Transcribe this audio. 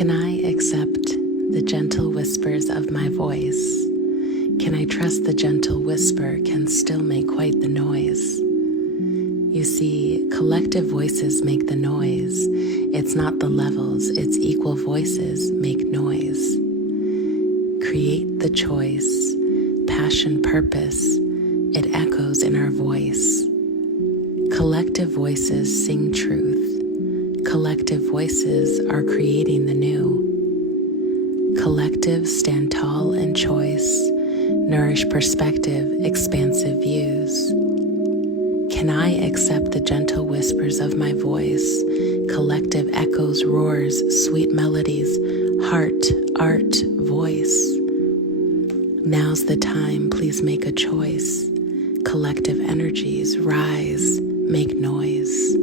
Can I accept the gentle whispers of my voice? Can I trust the gentle whisper can still make quite the noise? You see, collective voices make the noise. It's not the levels, it's equal voices make noise. Create the choice, passion, purpose, it echoes in our voice. Collective voices sing truth. Collective voices are creating the new. Collectives stand tall in choice, nourish perspective, expansive views. Can I accept the gentle whispers of my voice? Collective echoes, roars, sweet melodies, heart, art, voice. Now's the time, please make a choice. Collective energies rise, make noise.